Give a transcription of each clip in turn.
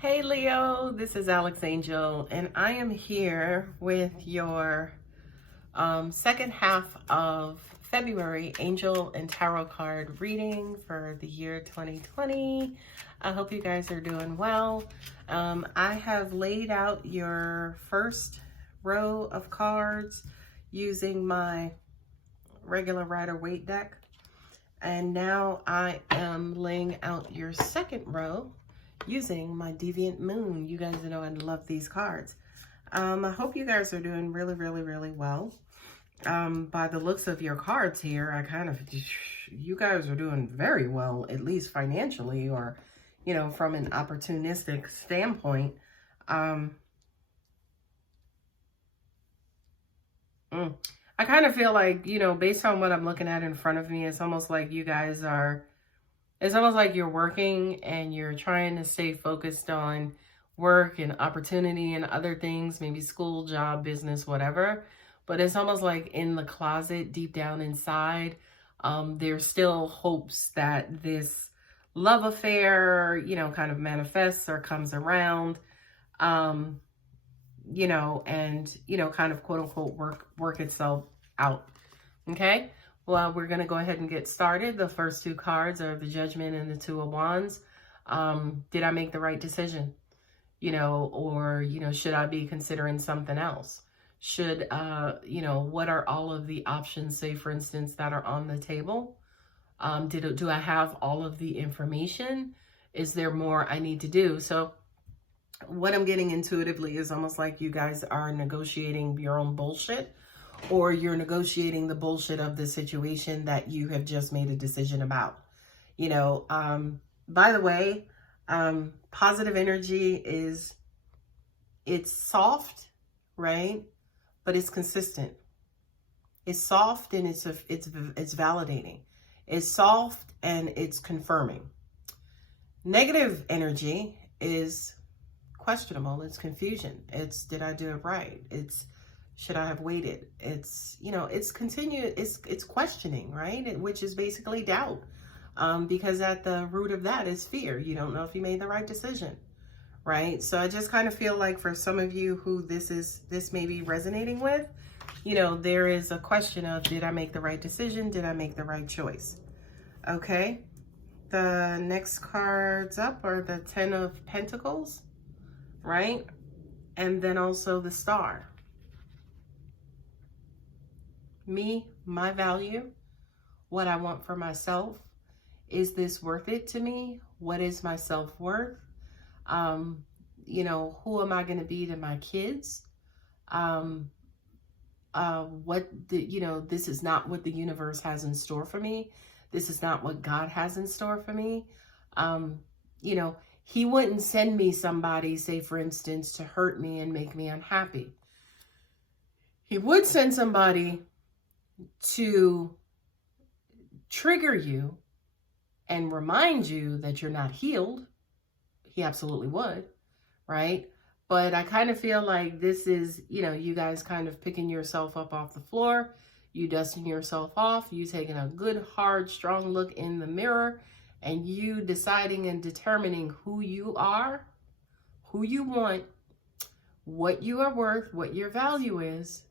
Hey Leo, this is Alex Angel, and I am here with your second half of February Angel and Tarot card reading for the year 2020. I hope you guys are doing well. I have laid out your first row of cards using my regular Rider-Waite deck, and now I am laying out your second row using my Deviant Moon. You guys know I love these cards. I hope you guys are doing really well. By the looks of your cards here, you guys are doing very well, at least financially, or, you know, from an opportunistic standpoint. I kind of feel like, you know, based on what I'm looking at in front of me, it's almost like you guys are, it's almost like you're working and you're trying to stay focused on work and opportunity and other things, maybe school, job, business, whatever. But it's almost like in the closet, deep down inside, there's still hopes that this love affair, you know, kind of manifests or comes around, you know, and, you know, kind of quote unquote work itself out. Okay. Well, we're going to go ahead and get started. The first two cards are the Judgment and the Two of Wands. Did I make the right decision? You know, or, you know, should I be considering something else? Should, you know, what are all of the options, say, for instance, that are on the table? Do I have all of the information? Is there more I need to do? So what I'm getting intuitively is almost like you guys are negotiating your own bullshit, or you're negotiating the bullshit of the situation that you have just made a decision about. You know, by the way, positive energy is, it's soft, right? But it's consistent. It's soft and it's validating. It's soft and it's confirming. Negative energy is questionable. It's confusion. It's, did I do it right? It's, should I have waited? It's, you know, it's it's questioning, right? Which is basically doubt. Because at the root of that is fear. You don't know if you made the right decision, right? So I just kind of feel like for some of you who this may be resonating with, you know, there is a question of, did I make the right decision? Did I make the right choice? Okay. The next cards up are the Ten of Pentacles, right? And then also the Star. Me, my value, what I want for myself. Is this worth it to me? What is my self-worth? You know, who am I going to be to my kids? You know, this is not what the universe has in store for me. This is not what God has in store for me. You know, he wouldn't send me somebody, say, for instance, to hurt me and make me unhappy. He would send somebody to trigger you and remind you that you're not healed. He absolutely would, right? But I kind of feel like this is, you know, you guys kind of picking yourself up off the floor, you dusting yourself off, you taking a good, hard, strong look in the mirror, and you deciding and determining who you are, who you want, what you are worth, what your value is,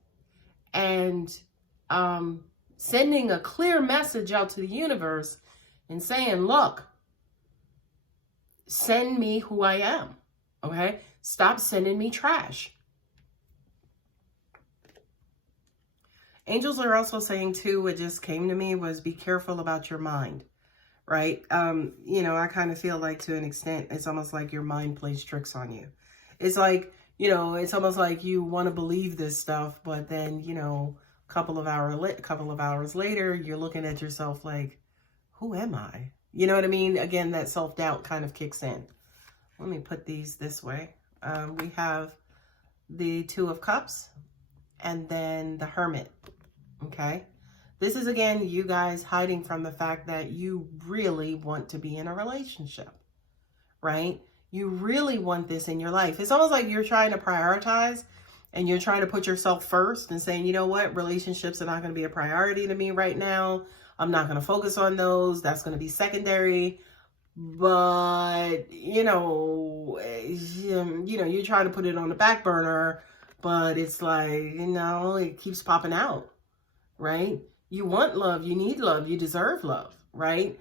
and sending a clear message out to the universe and saying, look, send me who I am, okay? Stop sending me trash. Angels are also saying too, what just came to me was be careful about your mind, right? You know, I kind of feel like to an extent, it's almost like your mind plays tricks on you. It's like, you know, it's almost like you want to believe this stuff, but then, you know, a couple of hours later, you're looking at yourself like, who am I? You know what I mean? Again, that self-doubt kind of kicks in. Let me put these this way. We have the Two of Cups and then the Hermit, okay? This is, again, you guys hiding from the fact that you really want to be in a relationship, right? You really want this in your life. It's almost like you're trying to prioritize and you're trying to put yourself first and saying, you know what, relationships are not going to be a priority to me right now. I'm not going to focus on those. That's going to be secondary. But, you know, you're trying to put it on the back burner, but it's like, it keeps popping out, right? You want love, you need love, you deserve love, right?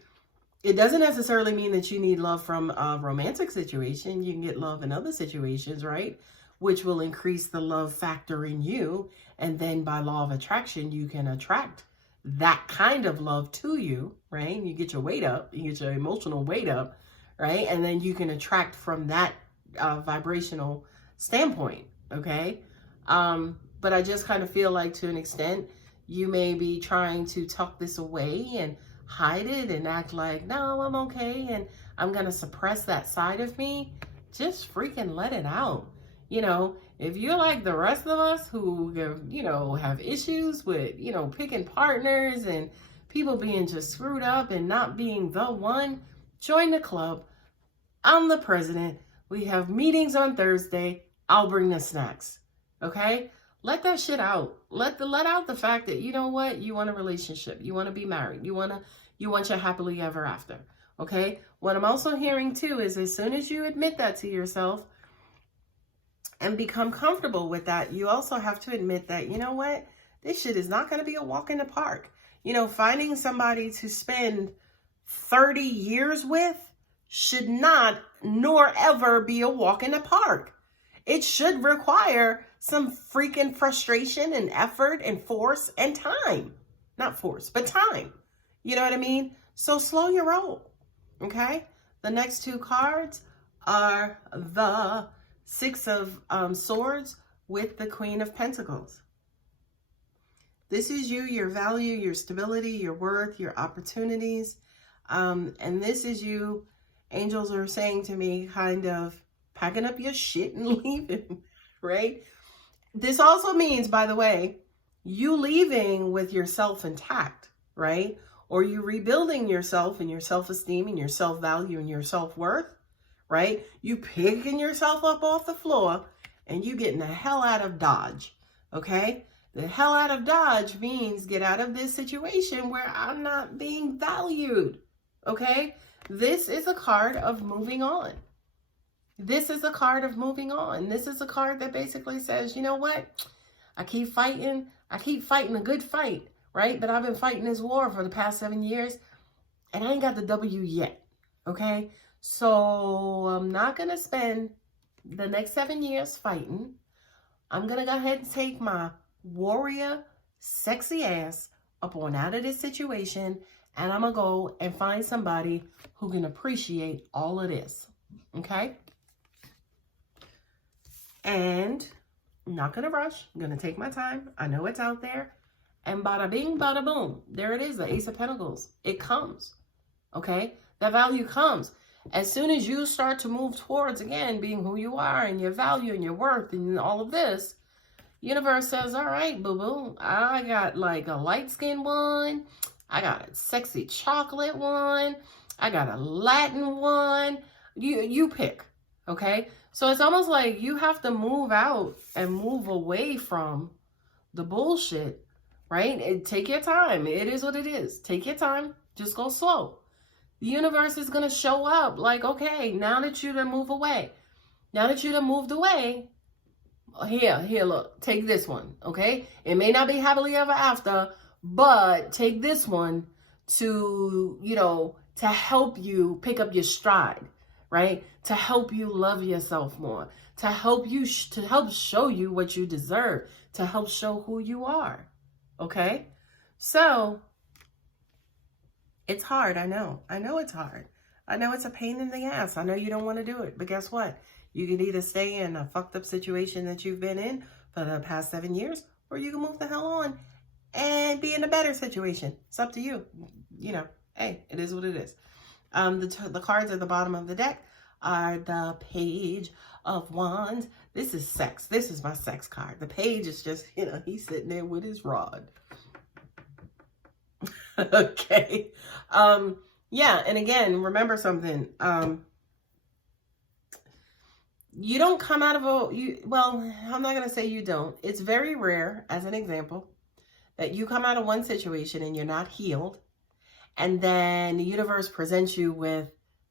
It doesn't necessarily mean that you need love from a romantic situation. You can get love in other situations, right? Which will increase the love factor in you. And then by law of attraction, you can attract that kind of love to you, right? You get your weight up, you get your emotional weight up, right? And then you can attract from that vibrational standpoint, okay? But I just kind of feel like, to an extent, you may be trying to tuck this away and hide it and act like, no, I'm okay, and I'm going to suppress that side of me. Just freaking let it out. If you're like the rest of us who have issues with, picking partners and people being just screwed up and not being the one, join the club. I'm the president. We have meetings on Thursday. I'll bring the snacks. Okay? Let that shit out. Let out the fact that, you know what? You want a relationship. You want to be married. You want your happily ever after. Okay? What I'm also hearing too is, as soon as you admit that to yourself and become comfortable with that, you also have to admit that, you know what? This shit is not going to be a walk in the park. Finding somebody to spend 30 years with should not, nor ever, be a walk in the park. It should require some freaking frustration and effort and force and time. Not force, but time. You know what I mean? So slow your roll, okay? The next two cards are the Six of Swords with the Queen of Pentacles. This is you, your value, your stability, your worth, your opportunities. And this is you, angels are saying to me, kind of packing up your shit and leaving, right? This also means, by the way, you leaving with yourself intact, right? Or you rebuilding yourself and your self-esteem and your self-value and your self-worth, right? You picking yourself up off the floor and you getting the hell out of Dodge, okay? The hell out of Dodge means get out of this situation where I'm not being valued, okay? This is a card of moving on. This is a card of moving on. This is a card that basically says, you know what? I keep fighting a good fight, right? But I've been fighting this war for the past 7 years and I ain't got the W yet, okay? So I'm not going to spend the next 7 years fighting. I'm going to go ahead and take my warrior sexy ass up on out of this situation, and I'm going to go and find somebody who can appreciate all of this, okay? And I'm not going to rush. I'm going to take my time. I know it's out there. And bada bing, bada boom. There it is, the Ace of Pentacles. It comes, okay? That value comes. As soon as you start to move towards, again, being who you are and your value and your worth and all of this, universe says, all right, boo-boo, I got like a light-skinned one. I got a sexy chocolate one. I got a Latin one. You pick, okay? So it's almost like you have to move out and move away from the bullshit, right? Take your time. It is what it is. Take your time. Just go slow. The universe is going to show up like, okay, now that you done moved away, here, look, take this one, okay? It may not be happily ever after, but take this one to, to help you pick up your stride, right? To help you love yourself more, to help show you what you deserve, to help show who you are, okay? So it's hard. I know it's hard. I know it's a pain in the ass. I know you don't want to do it, but guess what? You can either stay in a fucked up situation that you've been in for the past 7 years, or you can move the hell on and be in a better situation. It's up to you. Hey, it is what it is. The cards at the bottom of the deck are the Page of Wands. This is sex. This is my sex card. The Page is just, he's sitting there with his rod. Okay. Yeah, and again, remember something. You don't come out of I'm not going to say you don't. It's very rare, as an example, that you come out of one situation and you're not healed, and then the universe presents you with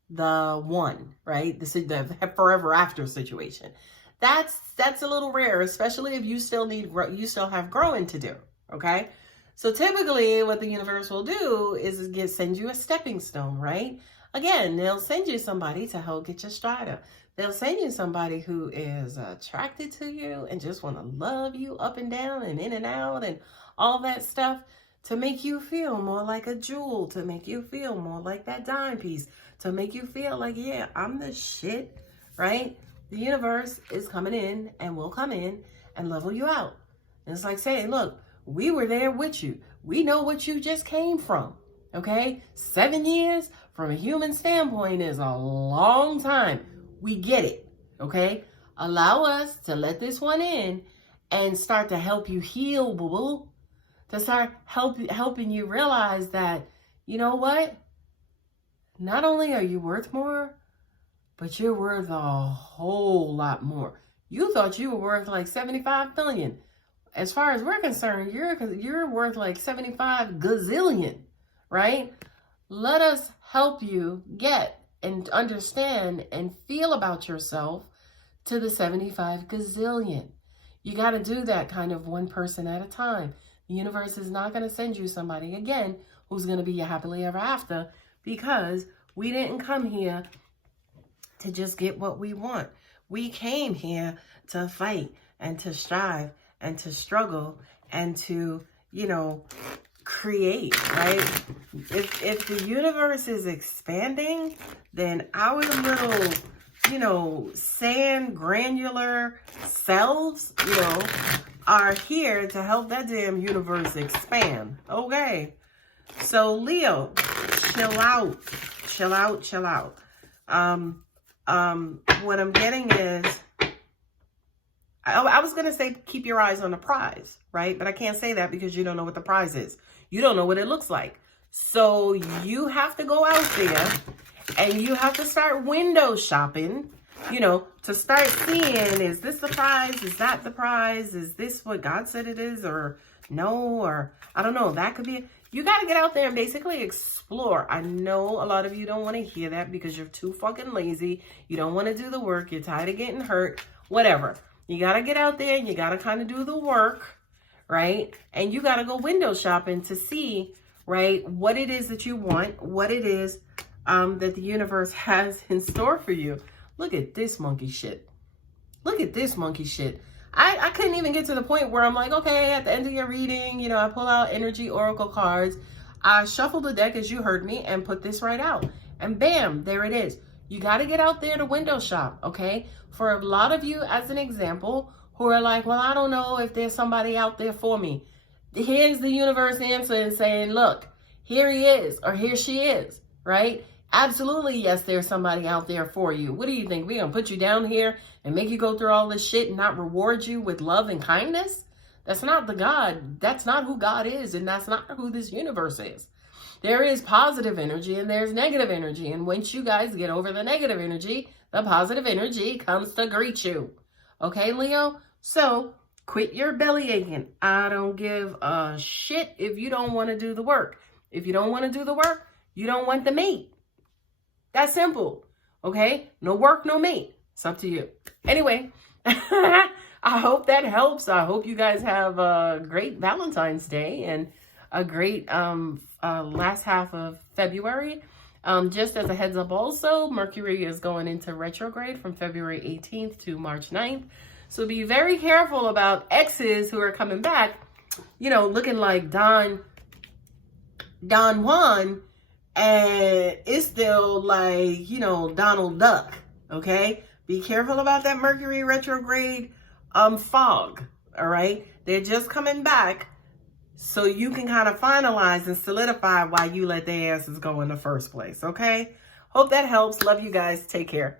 the one, right? The forever after situation. That's a little rare, especially if you still have growing to do, okay? So typically what the universe will do is send you a stepping stone, right? Again, they'll send you somebody to help get your strata. They'll send you somebody who is attracted to you and just want to love you up and down and in and out and all that stuff to make you feel more like a jewel, to make you feel more like that dime piece, to make you feel like, yeah, I'm the shit, right? The universe is coming in and will come in and level you out. And it's like saying, look, we were there with you. We know what you just came from, okay? 7 years from a human standpoint is a long time. We get it, okay? Allow us to let this one in and start to help you heal, boo-boo. To start helping you realize that, you know what? Not only are you worth more, but you're worth a whole lot more. You thought you were worth like 75 billion. As far as we're concerned, you're worth like 75 gazillion, right? Let us help you get and understand and feel about yourself to the 75 gazillion. You got to do that kind of one person at a time. The universe is not going to send you somebody again who's going to be your happily ever after, because we didn't come here to just get what we want. We came here to fight and to strive and to struggle and to, create, right? If the universe is expanding, then our little, sand granular selves, are here to help that damn universe expand. Okay. So Leo, chill out. What I'm getting is, I was going to say keep your eyes on the prize, right? But I can't say that because you don't know what the prize is. You don't know what it looks like. So you have to go out there and you have to start window shopping, to start seeing, is this the prize? Is that the prize? Is this what God said it is, or no? Or I don't know. That could be, you got to get out there and basically explore. I know a lot of you don't want to hear that because you're too fucking lazy. You don't want to do the work. You're tired of getting hurt, whatever. You got to get out there and you got to kind of do the work, right? And you got to go window shopping to see, right, what it is that you want, what it is that the universe has in store for you. Look at this monkey shit. Look at this monkey shit. I couldn't even get to the point where I'm like, okay, at the end of your reading, I pull out energy oracle cards. I shuffle the deck as you heard me and put this right out. And bam, there it is. You got to get out there to window shop, okay? For a lot of you, as an example, who are like, well, I don't know if there's somebody out there for me. Here's the universe answering saying, look, here he is or here she is, right? Absolutely, yes, there's somebody out there for you. What do you think? We're going to put you down here and make you go through all this shit and not reward you with love and kindness? That's not the God. That's not who God is, and that's not who this universe is. There is positive energy and there's negative energy. And once you guys get over the negative energy, the positive energy comes to greet you. Okay, Leo? So quit your belly aching. I don't give a shit if you don't want to do the work. If you don't want to do the work, you don't want the mate. That's simple. Okay? No work, no mate. It's up to you. Anyway, I hope that helps. I hope you guys have a great Valentine's Day and a great last half of February. Just as a heads up also, Mercury is going into retrograde from February 18th to March 9th. So be very careful about exes who are coming back, looking like Don Juan, and it's still like, Donald Duck, okay? Be careful about that Mercury retrograde fog, all right? They're just coming back so you can kind of finalize and solidify why you let their asses go in the first place, okay? Hope that helps. Love you guys. Take care.